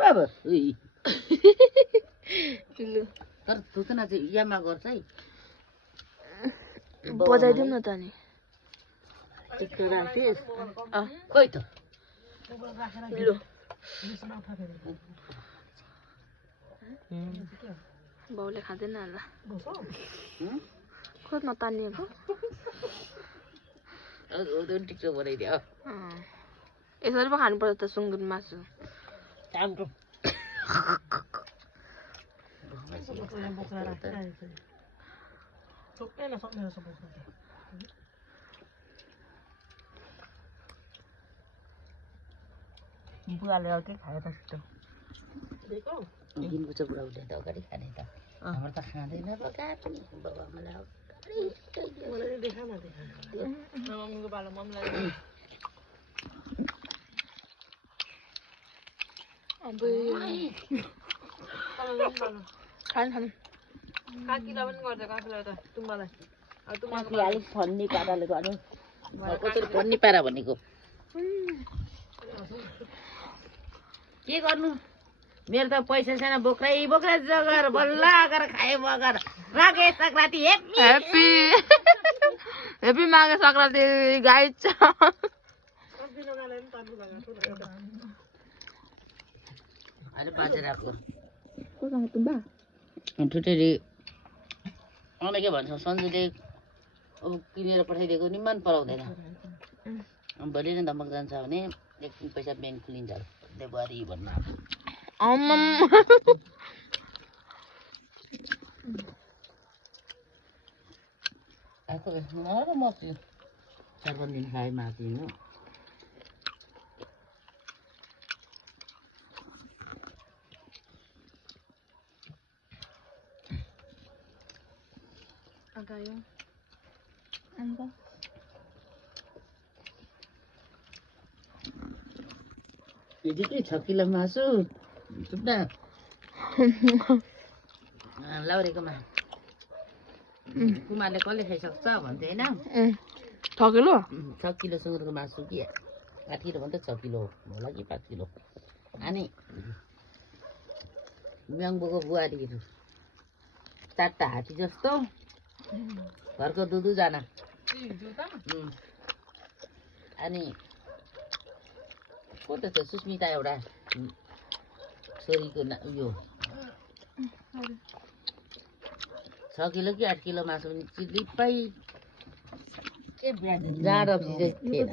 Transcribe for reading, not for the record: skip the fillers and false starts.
बाबा लु तर तुतना चाहिँ यामा गर्छ है बजाइदिउँ न त नि टिक्का राख्थिस् अँ खोइ त लु बाउले खाँदैन होला खोज्न तानिएको टिक्का बनाइदियो यसरी पो खानुपर्छ त सुँगुर मासु राम्रो बुवाले अर्कै खायो त छिटो दिनको चाहिँ बुढाउले त अगाडि खाने त हाम्रो त खाँदैन बगा पनि बाबा मलाई मम्मीको बालो मम्मीलाई खानु काकीलाई पनि गर्छ काकीलाई त तुम्बालाई अलिक फन्नी पाराले गर्नु कसरी फन्नी पारा भनेको के गर्नु मेरो त पैसा छैन बोक्रै बोक्रा जगर बल्ल गरेर खाएँ Magar Maghe Sankranti happy happy Maghe Sankranti guys अहिले बाजेर आएको कोसँग तुम्बा ठुटेरी अन्त के भन्छ सन्जुले अब किनेर पठाइदिएको नि मन पराउँदैन भोलि नै धमक जान्छ भने एक दिन पैसा ब्याङ्क खुलिन्छ देवारी भन्नु आएको नराम्रो मस्यो 4-5 दिन खाएँ मासिनु अगायो यदि के 6 किलो मासु सुब्दा लाउरेकोमा कुमारले कसले खाइसक्छ भन्थे होइन 6 किलो 6 किलो सुँगुरको मासु कि 8 किलो भन्दा 6 किलो होला कि 5 किलो अनि म्याङ्बोको बुहारीहरू 4टा हात्ती जस्तो घरको 2 जना अनि को त छ सुस्मिता एउटा छोरीको उयो 6 किलो कि 8 किलो मासु पनि चिलिप्पै जाँडो थिएन